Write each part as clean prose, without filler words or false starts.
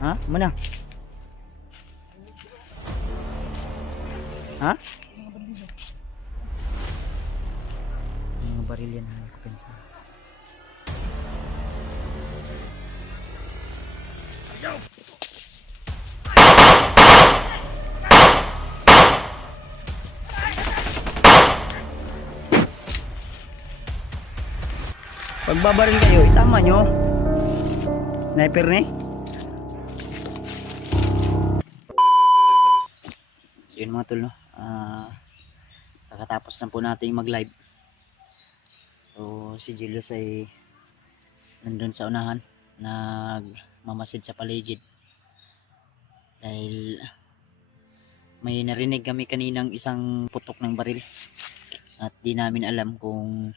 Ha? Mana? Ha? Mga baril yan ha, kapensa. Pagbabaril kayo, itama nyo. Sniper ni. So yun mga tol, no? Kakatapos na po natin mag live. So si Julius ay nandun sa unahan, nagmamasid sa paligid. Dahil may narinig kami kaninang isang putok ng baril. At di namin alam kung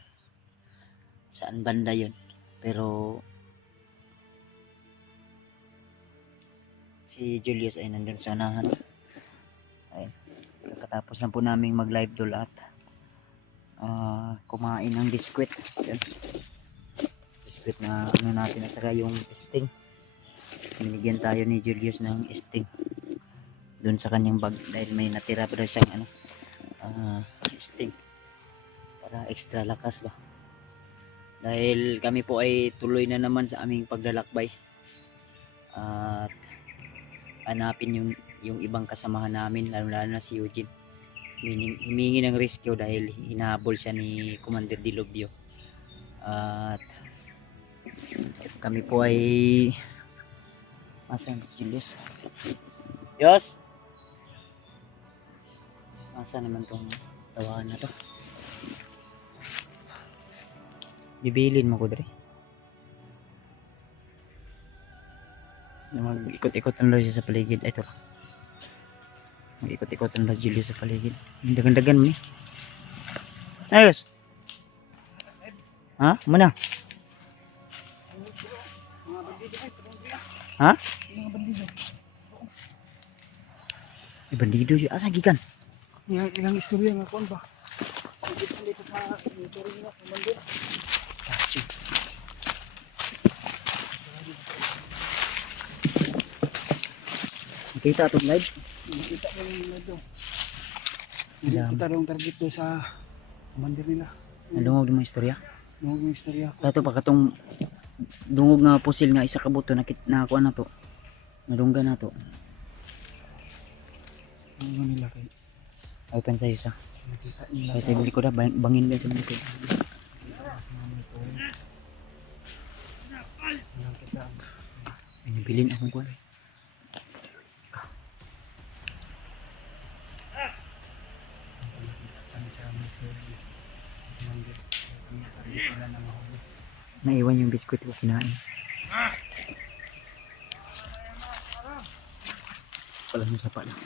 saan banda yun, pero si Julius ay nandun sa unahan. Ayun, kakatapos lang po namin mag live doon at kumain ng biskwit. Ayun, biskwit na ano natin, at saka yung sting, binigyan tayo ni Julius ng sting doon sa kanyang bag dahil may natira pa siyang ano, sting para extra lakas ba. Dahil kami po ay tuloy na naman sa aming paglalakbay at hanapin yung ibang kasamahan namin, lalo na si Eugene. Himingi ng rescue dahil hinahabol siya ni Commander Dilobio. At kami po ay asan si Julius? Yos! Asa naman tong tawahan na to? Bibilin mo ko dre. Mag-ikot-ikot ang siya sa paligid. Ito. Mag-ikot-ikot ang Julius sa paligid. Dagan-dagan mo ni. Ayos. Ha? Mana? Ha? Bandido siya. Asa gikan? Ilang istorya nga kuan ba? Dito sa istorya nga Commander. Kita itong live. Kita mo yung live doon. Kita yung target doon sa Commander nila. Nadungog mo istorya? Dungog yung istorya. Dato pa katong dungog nga pusil nga isa ka buto na kuha na to. Nadungga na to. Ano nila kay? Open sa isa. Nakita nila Kasi bili ko na bangin din sa mga ko. Binibilin akong kuha. Naiwan yung biskuit ko kinain. Pala mo sapa lang.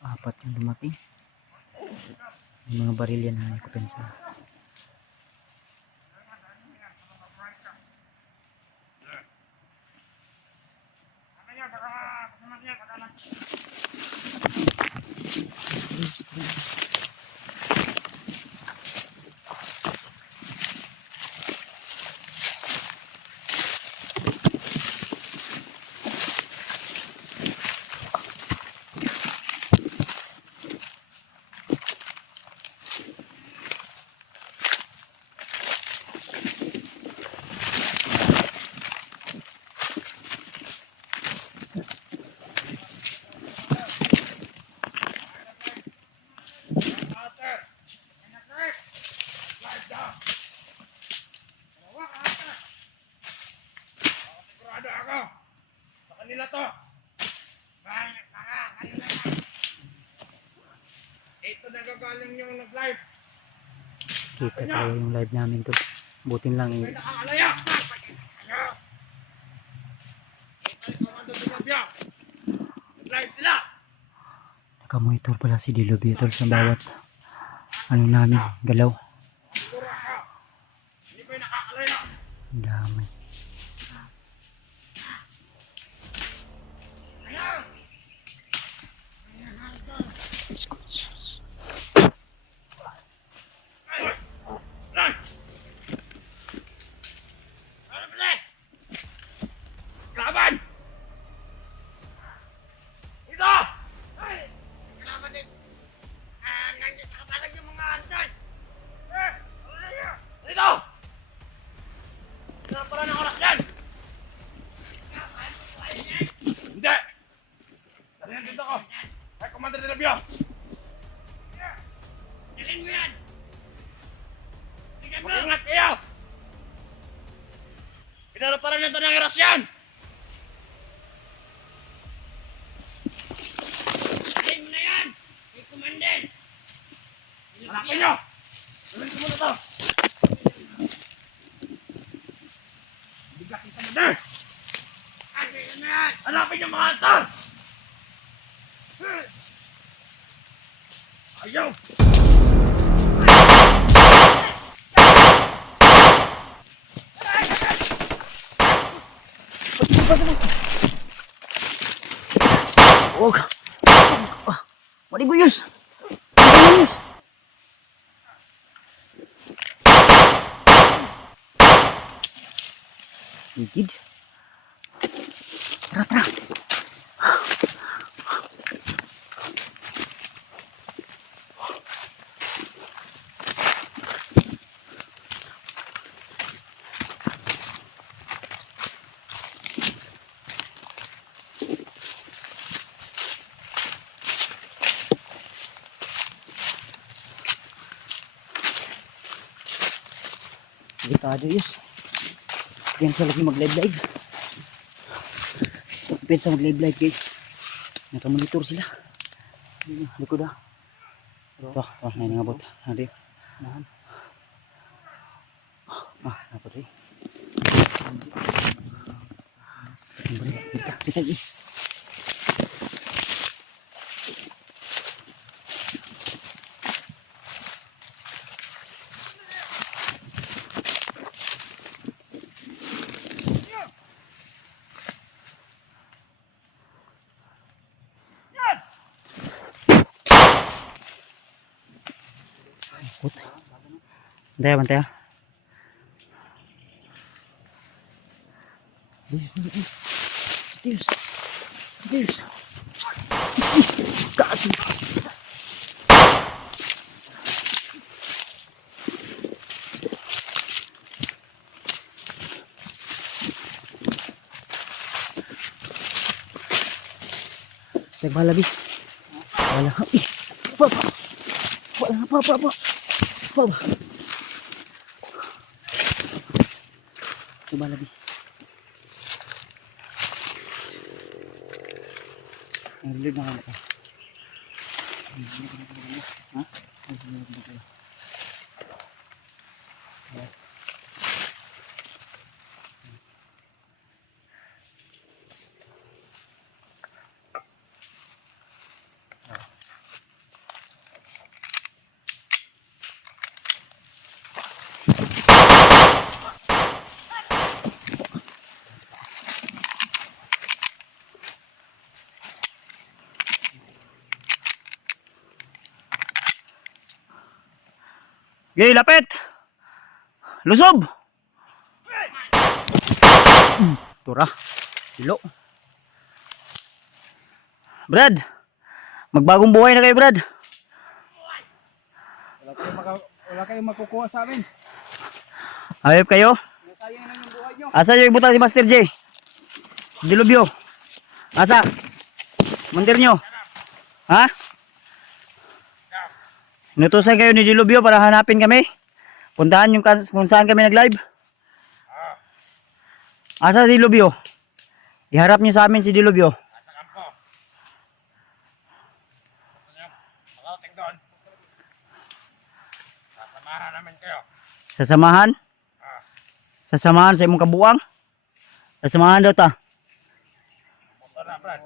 Apat yung dumating. Yung mga baril yan na ko pensa. Kanila to. Ito nagagaling yung nag-live. Kita tayo yung live namin to. Butin lang eh. Nakakalaya. Nag-live sila. Nakamonitor pala si Dilobio tol sa bawat ano namin, galaw. Hindi pa yung nakakalaya. Ang dami. na ito ng erosyon! Sabihin mo na yan! Kay Commander! Hanapin nyo! Gawin ko muna ito! Bigla kay Commander! Hanapin nyo mga ito! Ayaw! Huwag. Maliguyos. Maliguyos. Ligid. Tara, tara. Delikado yus. Yan sa lagi mag-live-live. Pensa mag-live-live guys. Nakamonitor sila. Likod ah. Ito, na yung abot. Nari. Dapat rin. Kita guys. Bantay, bantay. Dios. Dios. Kasi. Tegbala bis. Wala. Papa. Wala papa. Papa. Coba lagi. Lihat mana kan? Hah? Gay, lapit! Lusob! Tura. Hilo. Brad! Magbagong buhay na kayo, Brad. Wala kayong makukuha sa amin. Ayop kayo? Nasayang lang yung buhay nyo. Asa yung ibutan si Master J? Dilubyo. Asa? Mandir nyo? Ha? Inutusan kayo ni Dilubyo para hanapin kami. Puntahan yung kung saan kami nag-live. Asa Dilubyo? Iharap nyo sa amin si Dilubyo. Sa kampo. Makarating doon. Sasamahan namin kayo. Sasamahan? Sasamahan sa imong kabuang? Sasamahan daw ta. Motor na, Brad.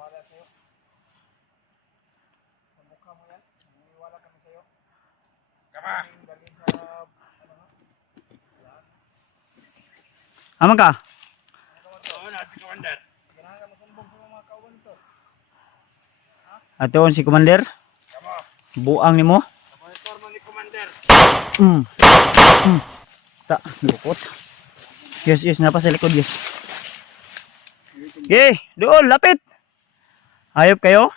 Kama. Aman ka? Oo na, si Commander. Ato si Commander. Kamo. Buang ni mo. Monitor mo ni Commander. Ta, lukot. Yes, napa sa likod, yes. Yay, doon, lapit. Hayop kayo?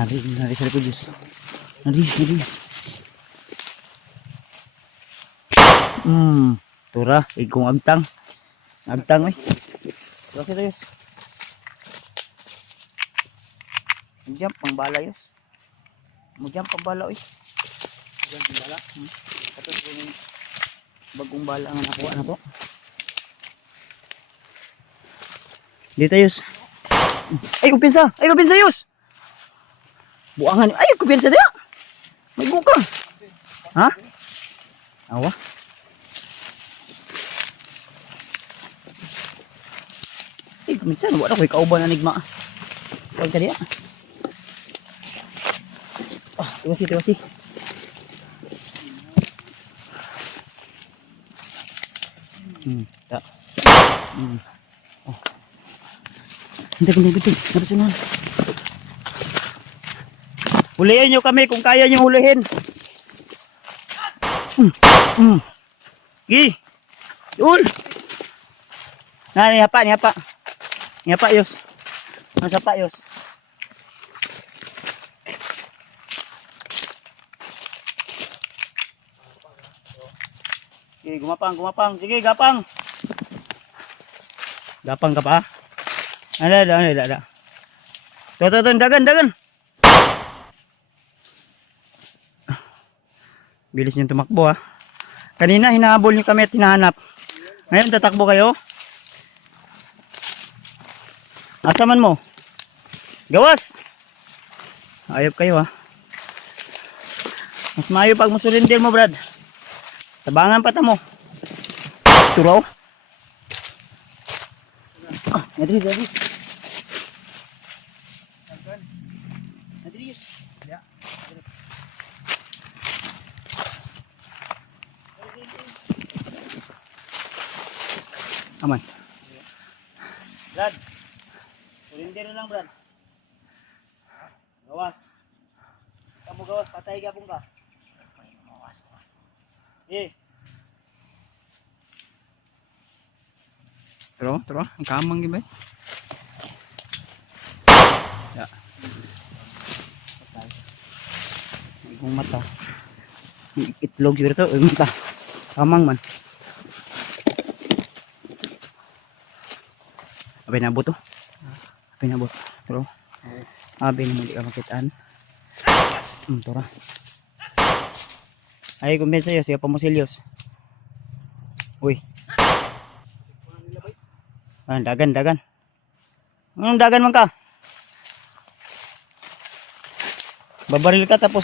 Nari sa likod, yes. Nari. Tura, igong agtang. Agtang, eh. Kasi ito, yes. Jump, pang bala, yes. Mo jump pang bala, eh. Diyan, bala. Katulad ko yung Bagong bala nga nakuha na ko. Dito yus. Ay kupinsa! Ay kupinsa yus! Buangan. Ay kupinsa dia! May buka! Ha? Awa? Ay kupinsa. Wala ko ikauban na nigma. Huwag ka dia. Ah, tiwasi, tiwasi. Tak. Oh. Hindi, hindi, hindi. Napos na. Hulihin nyo kami kung kaya nyo hulihin. Gi. Yun. Nihapa, nihapa. Nihapa, yos. Nasapa, yos. Sige, gumapang, gumapang. Sige, gapang. Gapang ka pa? Ada. Tuh, dagan, dagan. Bilis niyong tumakbo ha. Kanina hinahabol niyo kami at hinahanap. Ngayon tatakbo kayo. Asaman mo? Gawas! Ayop kayo ha. Mas maayo pag musulindir mo, Brad. Tabangan pa ta mo. Turaw. Ah, nadri. Nadri yus. Ya. Aman. Brad. Sulindir lang, Brad. Gawas. Kamu gawas, patay gabong ka. Eh. Tro, ang kamang gibay. Ya. Ang mata. Itlog siguro to, mata. Kamang man. Abay nabot to. Abay nabot. Tro. Abay na hindi ka makitaan. Tora. Ay, kumbinsa yun. Siya pamusilyos. Uy. Ah, dagan. Anong dagan man ka? Babaril ka tapos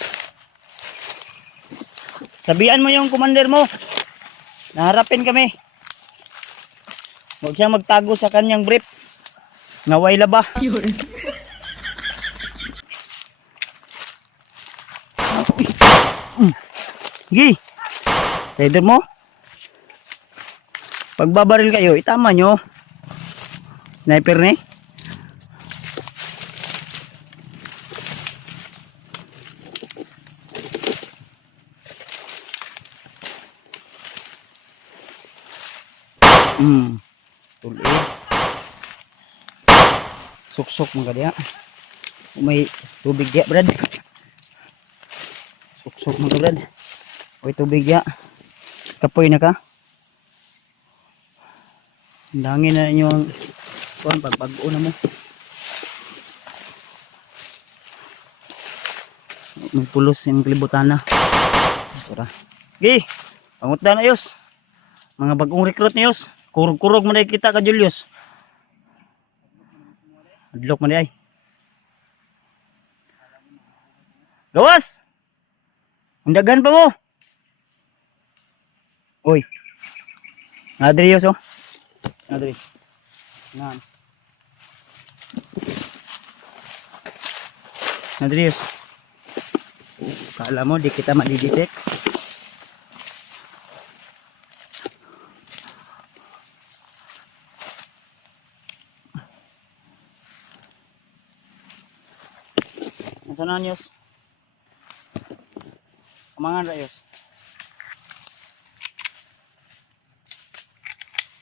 sabihan mo yung commander mo. Naharapin kami. Huwag siyang magtago sa kanyang brief. Naway laba. Sige. Rider mo. Pagbabaril kayo, itama nyo. Sniper ni. Tuloy. Suksok mga dia. May tubig dia, Brad. Suksok mga Brad. May tubig dia. Kapoy na ka. Dangin na yung kuan pagbago na mo. May pulos yung kalibutan na. Tara. Gi, pangutan na yos. Mga bagong recruit ni yos. Kurog-kurog mo na kita ka Julius. Adlok mo na ay. Gawas! Undagan pa mo. Uy. Nadri yos oh. Nadri. Nan. Nadri yos. Kala mo di kita ma-detect. Nasaan na Yos? Kamangan ra Yos.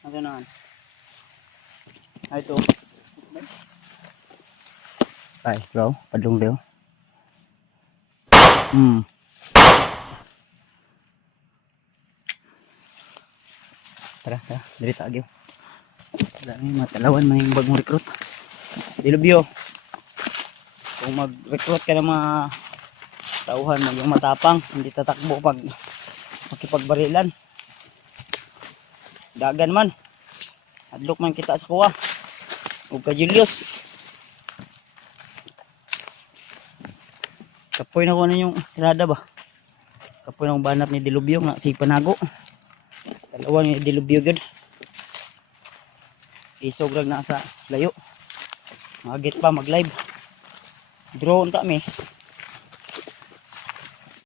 Nasaan na? Ay ito. Ay bro, padung daw. Tara, diri ta agyo. Dami matalawan man yung bagong recruit. Dilubyo. Kung mag-recruit ka ng mga tauhan mo yung matapang, hindi tatakbo pag makipagbarilan. Dagan man. Adlok man kita sa kuha. Ug ka Julius. Kapoy na ko na yung tirada ba. Kapoy na kong banat ni Dilubyo nga si Panago. Dalawa ni Dilubyo gud. Isog lang na sa layo. Magit pa mag live. Drone ta mi.